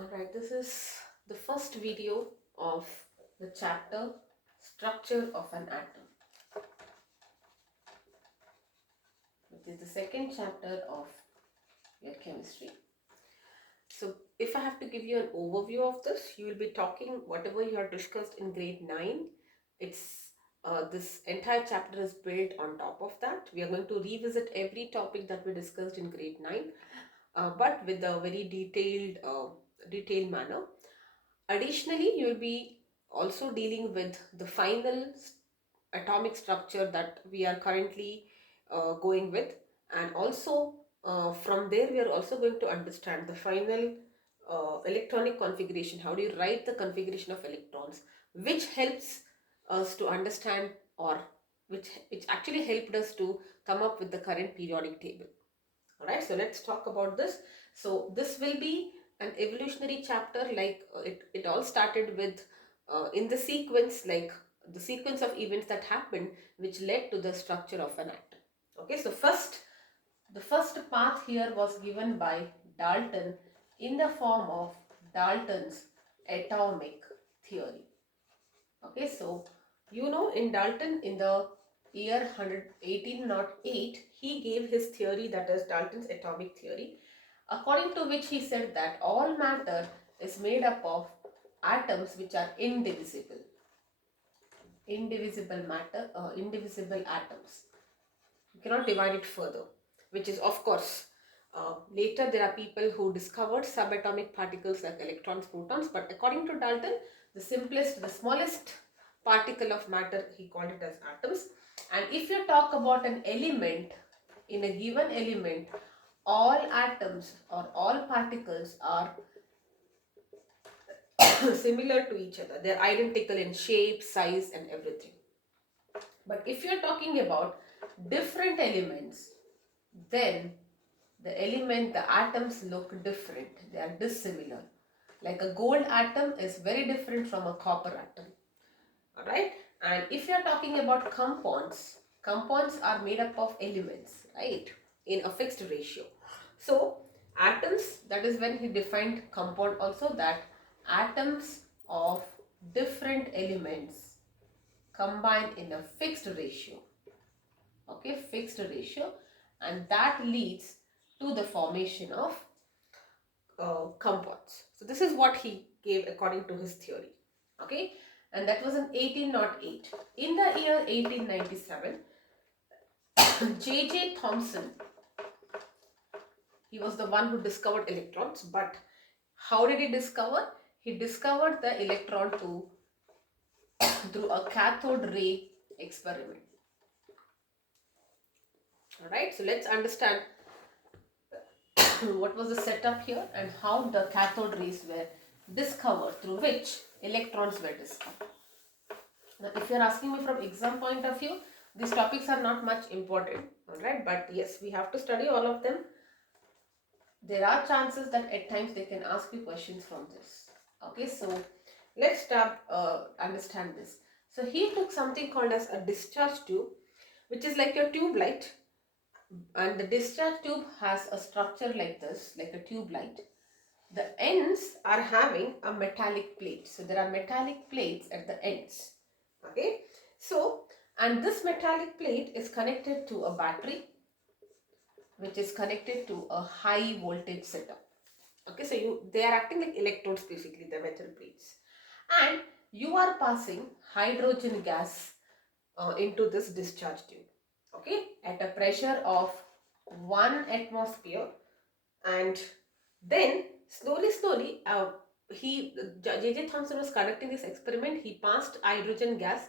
Alright, this is the first video of the chapter Structure of an Atom, which is the second chapter of your chemistry. So, if I have to give you an overview of this, you will be talking whatever you have discussed in grade 9. It's this entire chapter is built on top of that. We are going to revisit every topic that we discussed in grade 9, but with a very detailed manner. Additionally, you will be also dealing with the final atomic structure that we are currently going with, and also from there we are also going to understand the final electronic configuration. How do you write the configuration of electrons, which helps us to understand, or which actually helped us to come up with the current periodic table. All right, so let's talk about this. So this will be an evolutionary chapter, like it all started with in the sequence, like the sequence of events that happened which led to the structure of an atom. Okay, so the first path here was given by Dalton in the form of Dalton's atomic theory. Okay, so in Dalton, in the year 1808, he gave his theory, that is Dalton's atomic theory, according to which he said that all matter is made up of atoms which are indivisible. Indivisible matter, indivisible atoms. You cannot divide it further, which is, of course, later there are people who discovered subatomic particles like electrons, protons, but according to Dalton, the smallest particle of matter, he called it as atoms. And if you talk about an element, in a given element, all atoms or all particles are similar to each other. They're identical in shape, size, and everything. But if you're talking about different elements, then the atoms look different. They are dissimilar. Like a gold atom is very different from a copper atom. Alright? And if you are talking about compounds, compounds are made up of elements, right? In a fixed ratio. So, atoms, that is when he defined compound also, that atoms of different elements combine in a fixed ratio. Okay, fixed ratio, and that leads to the formation of compounds. So this is what he gave according to his theory. Okay, and that was in 1808. In the year 1897, J.J. Thomson, he was the one who discovered electrons. But how did he discover? He discovered the electron through a cathode ray experiment. Alright, so let's understand what was the setup here and how the cathode rays were discovered, through which electrons were discovered. Now, if you are asking me from exam point of view, these topics are not much important, alright, but yes, we have to study all of them. There are chances that at times they can ask you questions from this. Okay, so let's start understand this. So he took something called as a discharge tube, which is like your tube light, and the discharge tube has a structure like this, like a tube light. The ends are having a metallic plate. So there are metallic plates at the ends. Okay. So, and this metallic plate is connected to a battery, which is connected to a high voltage setup. Okay. So they are acting like electrodes, basically, the metal plates. And you are passing hydrogen gas into this discharge tube. Okay. At a pressure of 1 atmosphere, and then slowly, J.J. Thomson was conducting this experiment. He passed hydrogen gas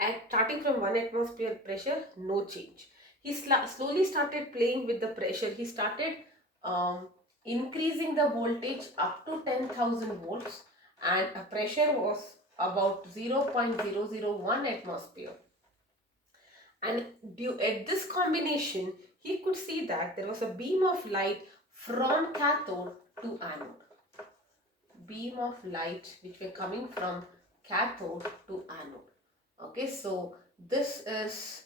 at starting from 1 atmosphere pressure, no change. He slowly started playing with the pressure. He started increasing the voltage up to 10,000 volts, and a pressure was about 0.001 atmosphere. And due at this combination, he could see that there was a beam of light from cathode to anode. Beam of light which were coming from cathode to anode. Okay, so this is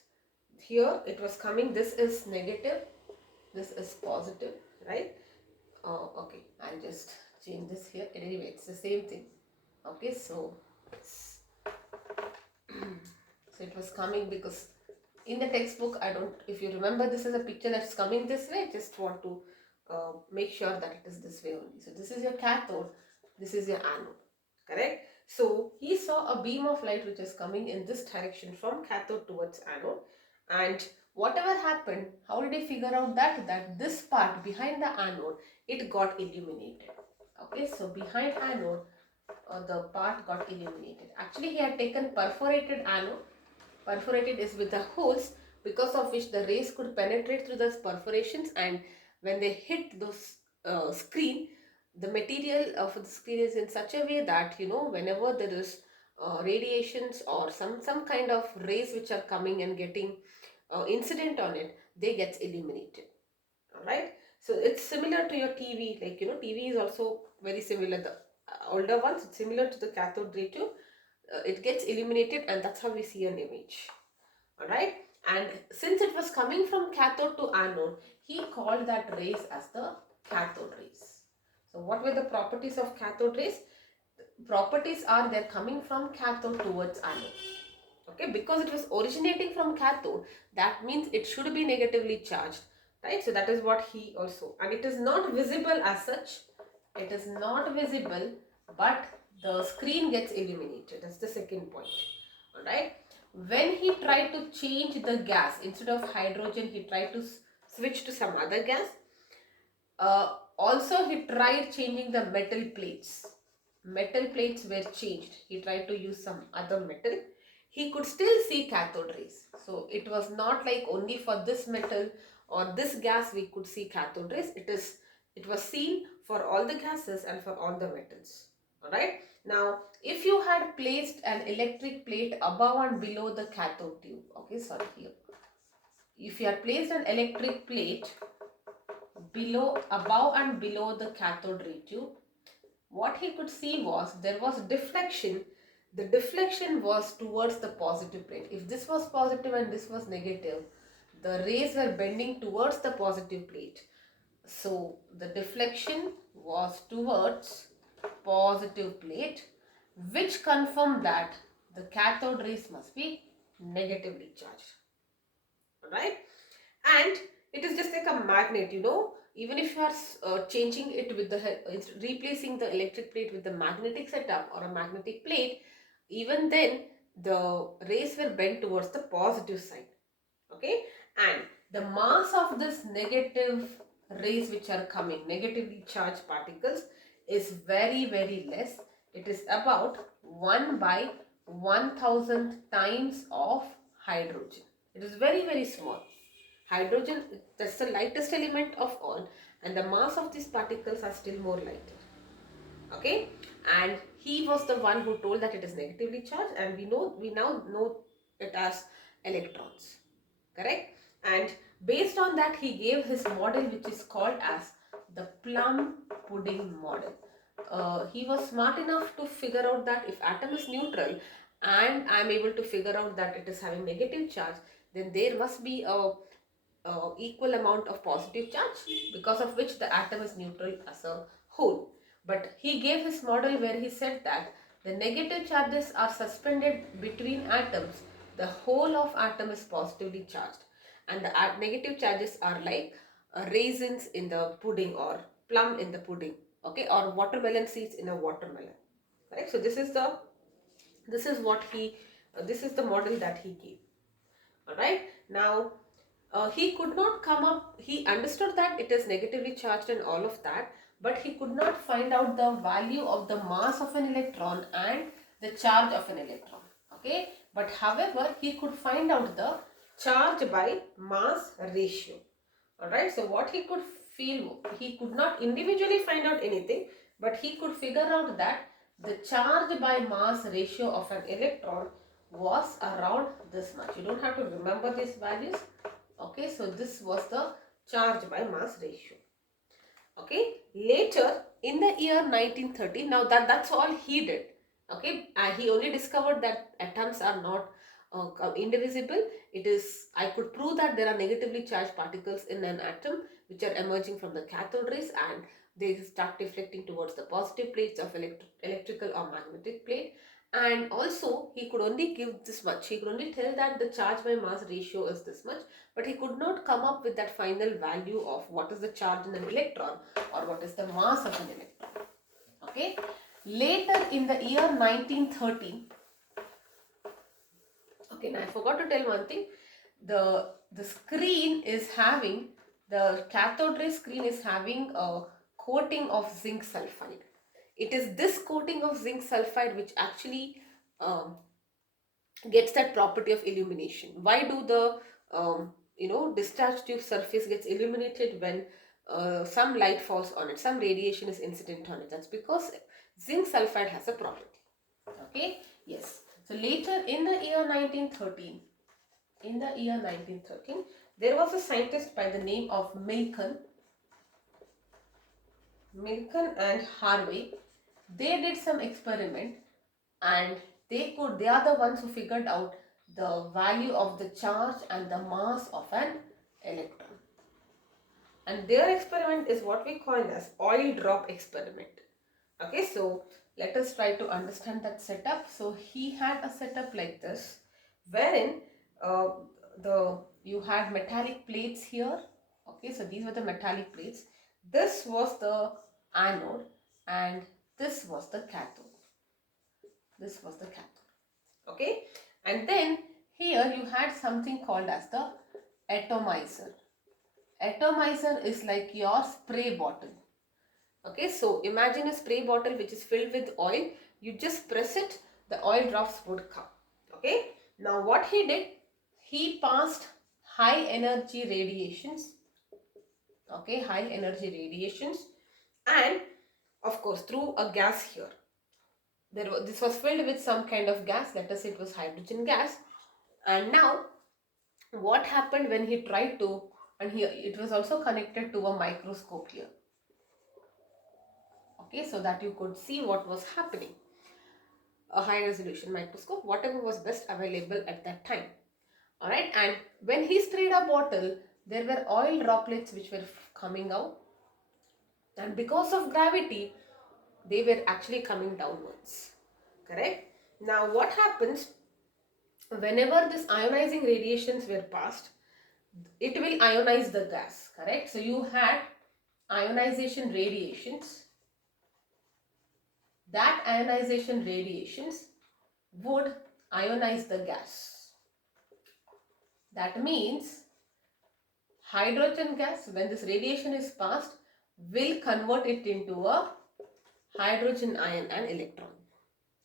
here, it was coming, this is negative, this is positive, right? Okay, I'll just change this here. Anyway, it's the same thing. Okay, so it was coming because in the textbook, I don't, if you remember, this is a picture that's coming this way. I just want to make sure that it is this way only. So this is your cathode, this is your anode, correct? So he saw a beam of light which is coming in this direction from cathode towards anode, and whatever happened, how did he figure out that this part behind the anode, it got illuminated. Okay, so behind anode, the part got illuminated. Actually, he had taken perforated anode. Perforated is with the holes, because of which the rays could penetrate through those perforations, and when they hit those screen, the material of the screen is in such a way that, you know, whenever there is radiations or some kind of rays which are coming and getting incident on it, they gets illuminated. All right, so it's similar to your TV, like, you know, TV is also very similar. The older ones, it's similar to the cathode ray tube. It gets illuminated, and that's how we see an image. All right, and since it was coming from cathode to anode, he called that rays as the cathode rays. So what were the properties of cathode rays? Properties are they're coming from cathode towards anode. Okay, because it was originating from cathode, that means it should be negatively charged, right? So that is what he also, and it is not visible as such. It is not visible, but the screen gets illuminated. That's the second point. All right, when he tried to change the gas, instead of hydrogen, he tried to switch to some other gas. Also, he tried changing the metal plates. Metal plates were changed. He tried to use some other metal. He could still see cathode rays. So it was not like only for this metal or this gas we could see cathode rays. It was seen for all the gases and for all the metals. Alright. Now, if you had placed an electric plate above and below the cathode tube, okay, sorry, here. If you had placed an electric plate above and below the cathode ray tube, what he could see was there was deflection. The deflection was towards the positive plate. If this was positive and this was negative, the rays were bending towards the positive plate. So the deflection was towards positive plate, which confirmed that the cathode rays must be negatively charged. Alright, and it is just like a magnet, you know. Even if you are changing it with replacing the electric plate with the magnetic setup or a magnetic plate, even then the rays were bent towards the positive side. Okay, and the mass of this negative rays which are coming, negatively charged particles, is very less. It is about 1 by 1000 times of hydrogen. It is very small. Hydrogen, that's the lightest element of all, and the mass of these particles are still more lighter. Okay, and he was the one who told that it is negatively charged, and we now know it as electrons, correct? And based on that, he gave his model, which is called as the plum pudding model. He was smart enough to figure out that if atom is neutral and I am able to figure out that it is having negative charge, then there must be a equal amount of positive charge, because of which the atom is neutral as a whole. But he gave his model where he said that the negative charges are suspended between atoms. The whole of atom is positively charged, and the negative charges are like raisins in the pudding or plum in the pudding, okay, or watermelon seeds in a watermelon. Right? So this is the model that he gave. All right. Now, he could not come up, he understood that it is negatively charged and all of that, but he could not find out the value of the mass of an electron and the charge of an electron. Okay, but however, he could find out the charge by mass ratio. Alright, so what he could feel, he could not individually find out anything, but he could figure out that the charge by mass ratio of an electron was around this much. You don't have to remember these values. Okay, so this was the charge by mass ratio. Okay, later in the year 1930, now that's all he did. Okay, he only discovered that atoms are not indivisible. I could prove that there are negatively charged particles in an atom which are emerging from the cathode rays, and they start deflecting towards the positive plates of electrical or magnetic plate. And also he could only give this much, he could only tell that the charge by mass ratio is this much, but he could not come up with that final value of what is the charge in an electron or what is the mass of an electron. Okay, later in the year 1913, okay, now I forgot to tell one thing. The screen is having, the cathode ray screen is having a coating of zinc sulfide. It is this coating of zinc sulfide which actually gets that property of illumination. Why do the discharge tube surface gets illuminated when some light falls on it, some radiation is incident on it? That's because zinc sulfide has a property. Okay, yes. So later in the year 1913, there was a scientist by the name of Milken and Harvey. They did some experiment, and they are the ones who figured out the value of the charge and the mass of an electron. And their experiment is what we call as oil drop experiment. Okay, so let us try to understand that setup. So he had a setup like this, wherein you had metallic plates here. Okay, so these were the metallic plates. This was the anode and this was the cathode. This was the cathode. Okay, and then here you had something called as the atomizer. Atomizer is like your spray bottle. Okay, so imagine a spray bottle which is filled with oil. You just press it, the oil drops would come. Okay, now what he did, he passed high energy radiations. Okay, high energy radiations, and of course through a gas here. This was filled with some kind of gas, let us say it was hydrogen gas. And now what happened when he tried to, and here it was also connected to a microscope here. Okay, so that you could see what was happening. A high resolution microscope, whatever was best available at that time. Alright, and when he sprayed a bottle, there were oil droplets which were coming out, and because of gravity, they were actually coming downwards. Correct? Now what happens, whenever this ionizing radiations were passed, it will ionize the gas. Correct? So you had ionization radiations. That ionization radiations would ionize the gas. That means hydrogen gas, when this radiation is passed, will convert it into a hydrogen ion and electron.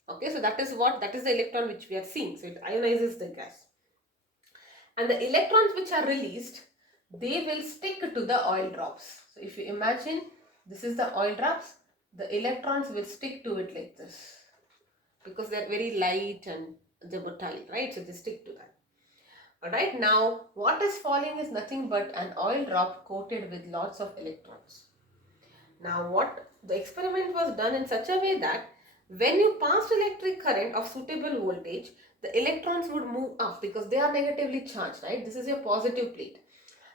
Okay, so that is the electron which we are seeing. So it ionizes the gas. And the electrons which are released, they will stick to the oil drops. So if you imagine, this is the oil drops, the electrons will stick to it like this, because they are very light and volatile, right? So they stick to that. Alright, now what is falling is nothing but an oil drop coated with lots of electrons. Now what the experiment was done in such a way that when you passed electric current of suitable voltage, the electrons would move up because they are negatively charged, right? This is your positive plate.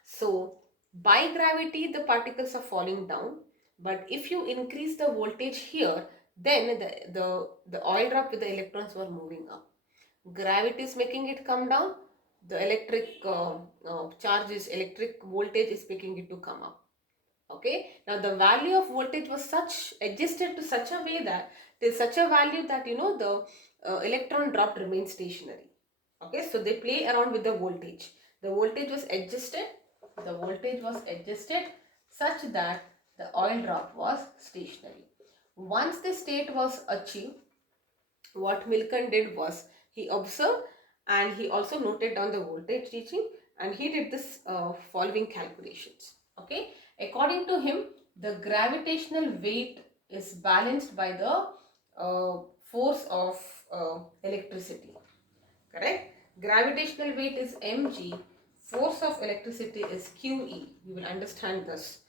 So by gravity, the particles are falling down. But if you increase the voltage here, then the oil drop with the electrons were moving up. Gravity is making it come down. The electric electric voltage is making it to come up. Okay. Now the value of voltage was adjusted to such a way that there is such a value that the electron drop remains stationary. Okay. So they play around with the voltage. The voltage was adjusted. Such that the oil drop was stationary. Once this state was achieved, what Milken did was he observed and he also noted down the voltage reaching, and he did this following calculations. Okay, according to him, the gravitational weight is balanced by the force of electricity. Correct? Gravitational weight is mg, force of electricity is QE. You will understand this.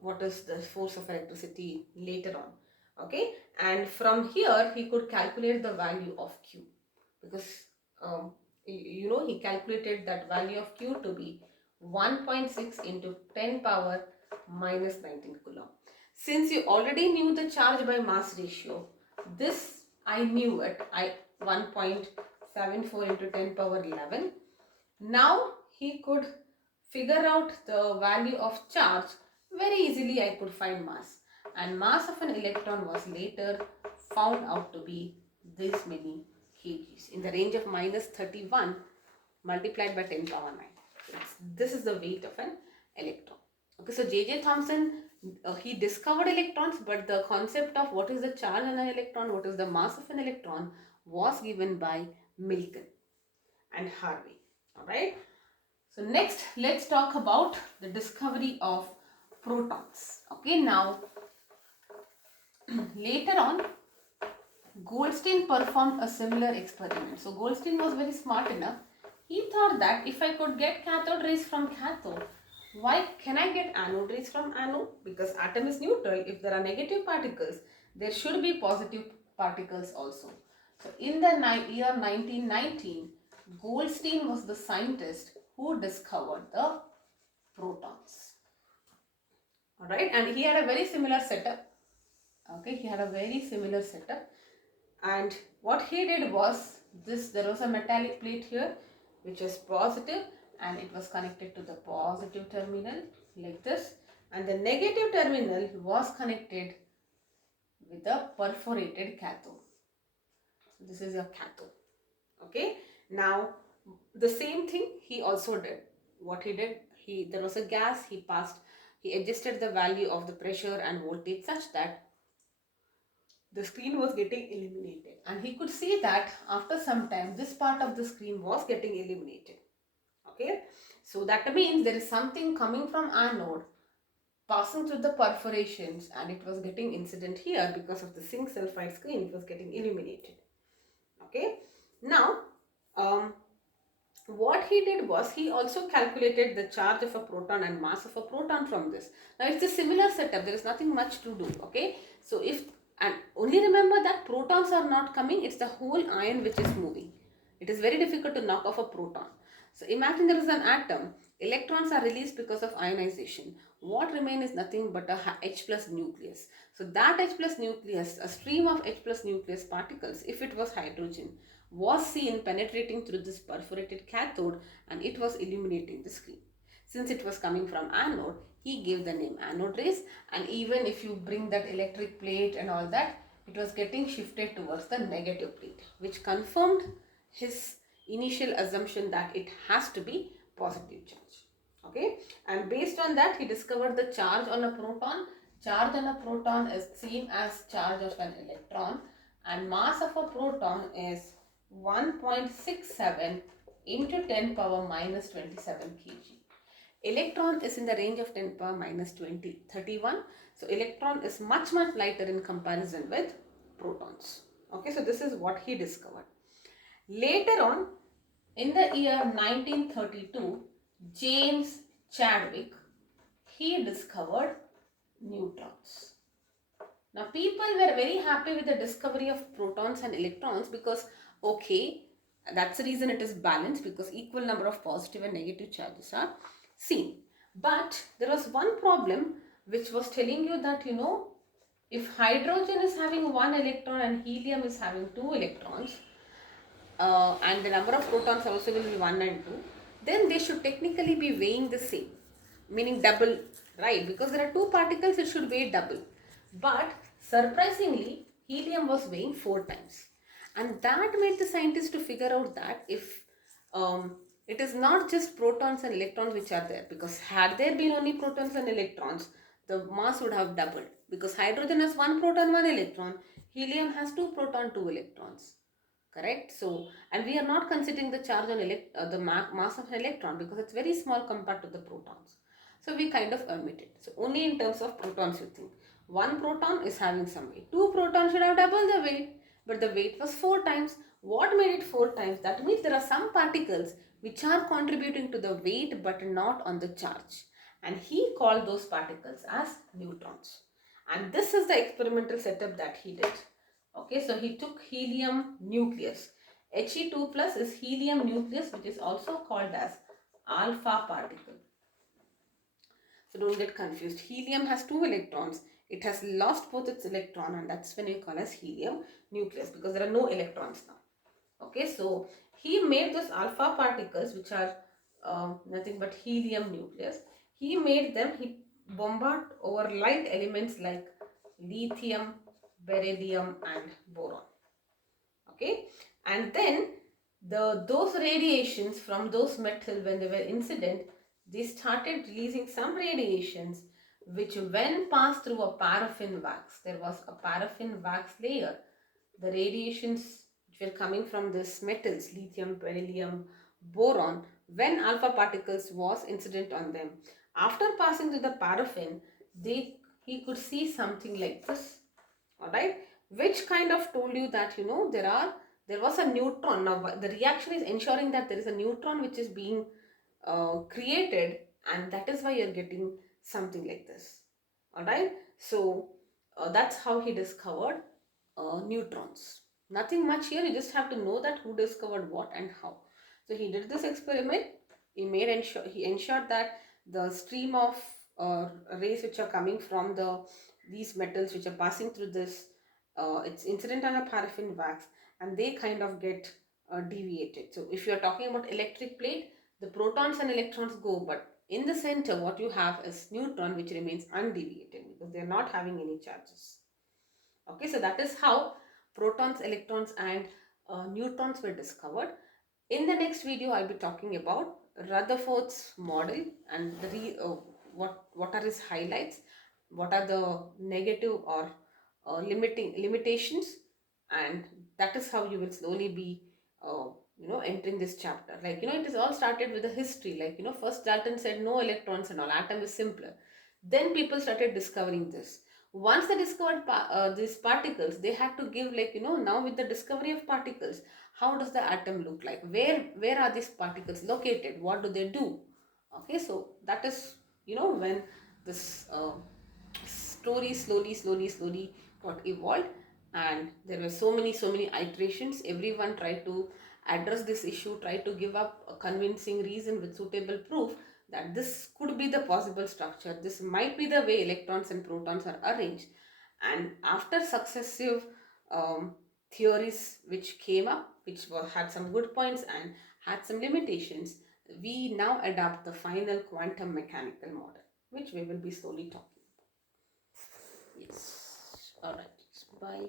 What is the force of electricity later on. Okay, and from here he could calculate the value of Q, because he calculated that value of Q to be 1.6 into 10 power minus 19 coulomb. Since you already knew the charge by mass ratio, this I knew it, 1.74 into 10 power 11. Now he could figure out the value of charge very easily. I could find mass, and mass of an electron was later found out to be this many kgs, in the range of minus 31 multiplied by 10 power 9. This is the weight of an electron. Okay, so J.J. Thomson, he discovered electrons, but the concept of what is the charge on an electron, what is the mass of an electron, was given by Milken and Harvey. Alright. So next, let's talk about the discovery of protons. Okay, now later on, Goldstein performed a similar experiment. So Goldstein was very smart enough. He thought that if I could get cathode rays from cathode, why can I get anode rays from anode? Because atom is neutral. If there are negative particles, there should be positive particles also. So in the year 1919, Goldstein was the scientist who discovered the protons. Alright, and he had a very similar setup. Okay, he had a very similar setup. And what he did was this, there was a metallic plate here which is positive, and it was connected to the positive terminal like this, and the negative terminal was connected with a perforated cathode. So this is your cathode. Okay, now the same thing he also did. What he did, there was a gas, he adjusted the value of the pressure and voltage such that the screen was getting illuminated, and he could see that after some time this part of the screen was getting illuminated. Okay, so that means there is something coming from anode passing through the perforations, and it was getting incident here because of the zinc sulfide screen. It was getting illuminated. Okay, now what he did was he also calculated the charge of a proton and mass of a proton from this. Now it's a similar setup, there is nothing much to do. Okay, so and only remember that protons are not coming, it's the whole ion which is moving. It is very difficult to knock off a proton. So imagine there is an atom, electrons are released because of ionization. What remains is nothing but a H plus nucleus. So that H plus nucleus, a stream of H plus nucleus particles, if it was hydrogen, was seen penetrating through this perforated cathode, and it was illuminating the screen. Since it was coming from anode, he gave the name anode rays, and even if you bring that electric plate and all that, it was getting shifted towards the negative plate, which confirmed his initial assumption that it has to be positive charge. Okay, and based on that, he discovered the charge on a proton. Charge on a proton is same as charge of an electron, and mass of a proton is 1.67 into 10 power minus 27 kg. Electron is in the range of 10 power minus 31. So electron is much lighter in comparison with protons. Okay, so this is what he discovered. Later on, in the year 1932, James Chadwick, he discovered neutrons. Now people were very happy with the discovery of protons and electrons because, okay, that's the reason it is balanced, because equal number of positive and negative charges are seen. But there was one problem which was telling you that, if hydrogen is having one electron and helium is having two electrons, and the number of protons also will be 1 and 2, then they should technically be weighing the same, meaning double, right? Because there are two particles, it should weigh double. But surprisingly, helium was weighing 4 times. And that made the scientists to figure out that if it is not just protons and electrons which are there, because had there been only protons and electrons, the mass would have doubled, because hydrogen has 1 proton, 1 electron, helium has 2 proton, 2 electrons. Correct? So, and we are not considering the charge on the mass of an electron, because it's very small compared to the protons. So we kind of omit it. So only in terms of protons you think. 1 proton is having some weight. 2 protons should have double the weight. But the weight was 4 times. What made it 4 times? That means there are some particles which are contributing to the weight but not on the charge. And he called those particles as neutrons. And this is the experimental setup that he did. Okay, so he took helium nucleus. He2 plus is helium nucleus, which is also called as alpha particle. So don't get confused. Helium has 2 electrons. It has lost both its electron, and that's when you call as helium nucleus, because there are no electrons now. Okay, so he made those alpha particles, which are nothing but helium nucleus. He made them, he bombarded over light elements like lithium, beryllium and boron. Okay, and then those radiations from those metals, when they were incident, they started releasing some radiations which when passed through a paraffin wax, there was a paraffin wax layer, the radiations which were coming from these metals, lithium, beryllium, boron, when alpha particles was incident on them, after passing through the paraffin, he could see something like this. All right, which kind of told you that there was a neutron. Now the reaction is ensuring that there is a neutron which is being created, and that is why you're getting something like this. All right, so that's how he discovered neutrons. Nothing much here, you just have to know that who discovered what and how. So he did this experiment. He ensured that the stream of rays which are coming from these metals which are passing through this, it's incident on a paraffin wax, and they kind of get deviated. So if you are talking about electric plate, the protons and electrons go, but in the center what you have is neutron which remains undeviated because they are not having any charges. Okay, so that is how protons, electrons and neutrons were discovered. In the next video, I'll be talking about Rutherford's model and what are his highlights, what are the negative or limitations, and that is how you will slowly be entering this chapter. Like, it is all started with the history. Like, first Dalton said no electrons and all, atom is simpler. Then people started discovering this. Once they discovered these particles, they had to give, like, now with the discovery of particles, how does the atom look like, where are these particles located, what do they do? Okay, so that is when this story slowly got evolved, and there were so many iterations. Everyone tried to address this issue, tried to give up a convincing reason with suitable proof that this could be the possible structure, this might be the way electrons and protons are arranged. And after successive theories which came up, which had some good points and had some limitations, we now adapt the final quantum mechanical model, which we will be slowly talking about. Yes. All right. Bye.